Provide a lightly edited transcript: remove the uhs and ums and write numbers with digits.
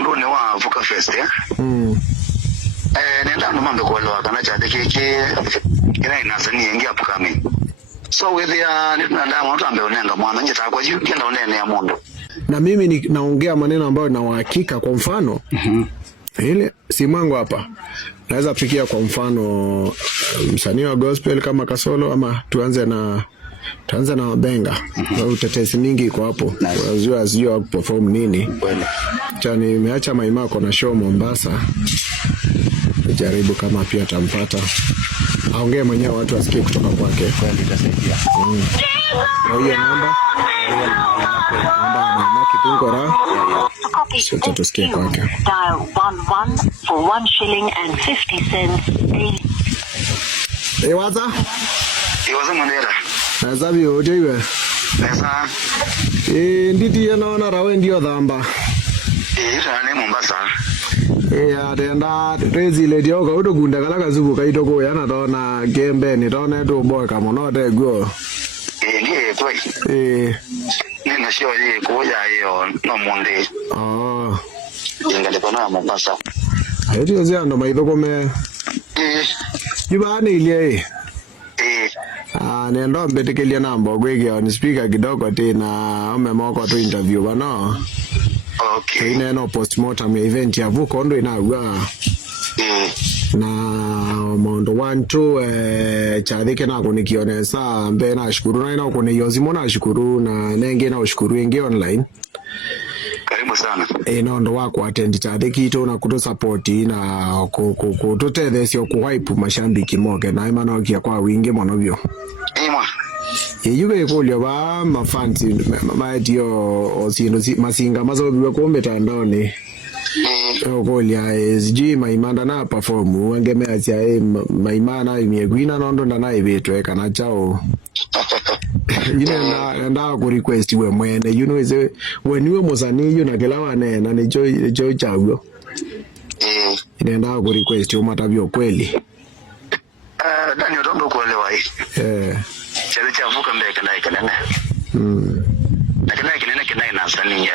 ndo ne wa vuka fest ya nenda ndo mambe kwa lewa kana cha dekeke ina inasani yengi upcoming so with ya nitanda mtu ambaye unenga mwana nje takwa juu kenda unene ya mondo na mimi naongea maneno ambayo na uhakika. Kwa mfano ile simu yangu hapa naweza pikia kwa mfano msanii wa gospel kama Kasolo, ama tuanze na Benga. Utetezi mingi iko hapo. Wazua sio perform nini. Chani nimeacha Maima na show Mombasa. Jaribu kama pia tampata. Aongee mwenyewe watu wasikie kutoka kwake. Itasaidia. Hiyo namba Maima Kitungora. Sote tusikie kwake. Dial 11 for 1 shilling and 50 cents. Ewaza Mandela nazabi oje iwe pesa nditi yanaona rawe ndio dhamba ita ne Mombasa atenda rezi le dio ka utogunda kala kazubu kaito ko yana dona gembe ni dona to boy kama no de go ndiye kweli nina sio yeye kuja hiyo no monde ingale kona Mombasa ayo zia ndo maithoko me yibane ile nendo mbetekelia namba gwege ni speaker kidogo tena umemoko tu interview bana. Okay. Ina no postmortem event ya vuko ndo inawa na mondo 1 2 chadike na kunikionesa mbe na shukuru na ina ukone yozimo na shukuru na nenge na ushukuru ingi online. Karibu sana. Ndo wako attend chadike ito na kuto support na kutothe sio kuwipe mashambiki moke na imana okia kwa wingi monobyo. Yuge kolyo ba mafansi madio osino masinga mazobiwe ko metandone kolya SG Maimanda na perform wangemea cia Maimana imiegwina nondo na ibetwe kana chao nda ku request we mwene is when you mosani you na kelawa na ni joy chago nda ku request yo matabio kweli ndani ndo kuelewa hii chale cha vuka mbele kana na kana na sani